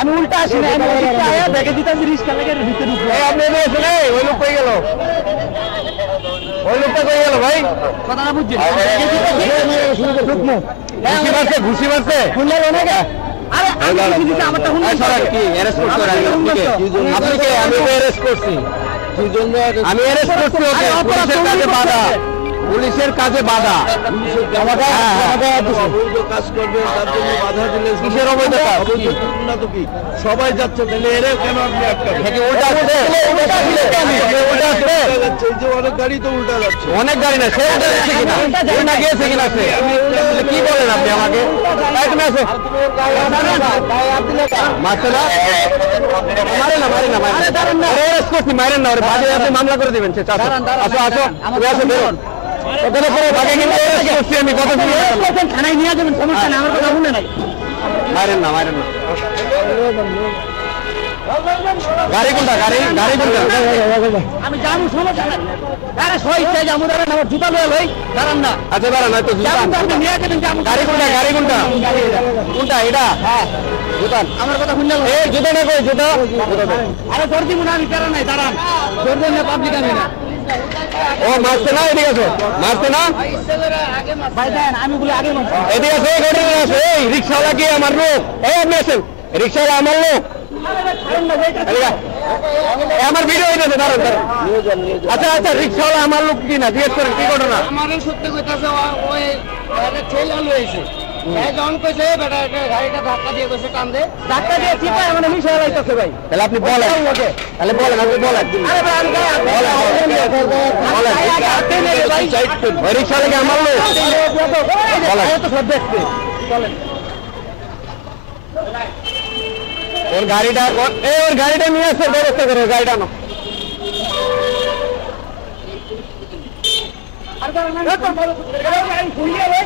আমি উল্টা আসি না, দেখে দিতেছি রিস্কা লাগে ভিতরে আপনি ওই লোক কই গেল, ওই লোকটা কই গেল ভাই, কথাটা বুঝছি ঘুষি মারছে পুলিশের কাজে বাধা কাজ করবে তার জন্য বাধা দিলে কিসের অবৈধ কাজ না তো কি সবাই যাচ্ছে তাহলে এরা কেন আপনি অনেক গাড়ি তো উল্টা যাচ্ছে অনেক গাড়ি না সে কিনা গিয়েছে কিনা সে কি বলেন আপনি আমাকে মারেন না ওরে বাজে আপনি মামলা করে দেবেন সে আসো আসো আমি কথা থানায় নিয়ে যাবেন সমস্যা নেই আমার কথা শুনে নাই মারেন না গাড়ি কোনটা গাড়ি কোনটা আমি যাবো সমস্যা নাই আরে সইছে যাবো দাঁড়ান আমার জুতা লয়ে লই দাঁড়ান না আচ্ছা দাঁড়ান হয়তো আপনি নিয়ে যাবেন গাড়ি কোনটা কোনটা এটা হ্যাঁ জুতা আমার কথা শুনলে এই জুতাটা কই জুতা আরে জোর দিব না আমি কেন নাই দাঁড়ান জোর দেন না পাবলিক আমি না ও মারছে না এদিকে আছে মারছে না ভাই দেন আমি বলি আগে এদিকে আছে গাড়ি আছে এই রিকশাওয়ালা কি আমার লোক এই আপনি আছেন রিকশাওয়ালা আমার লোক আমার ভিডিও হইতেছে দাঁড়ান আচ্ছা আচ্ছা রিকশাওয়ালা আমার লোক কি না জিজ্ঞেস করেন কি ঘটনা আমারও সত্যি কইতাছে ওই ছেলে লইছে যখন কইছে বেটা গাড়িটা ধাক্কা দিয়ে কইছে কান্দে ধাক্কা দিয়ে চিপা মানে মিশা লাইতাছে ভাই তাহলে আপনি বলেন তাহলে বলেন আপনি বলেন আরে ভাই আমি বলেন ওই রিকশাওয়ালা কি আমার লোক বলেন তো সব দেখতে বলেন ওর গাড়িটা নিয়ে আসছে ব্যবস্থা করে গাড়িটা নো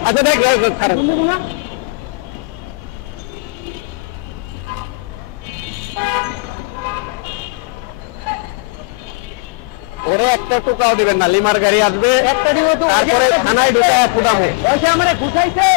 আচ্ছা দেখ ওরে একটা টুকাও দিবেন না লিমার গাড়ি আসবে তারপরে থানায় ঢুকে ফুটাবো আমার ঘুষাইছে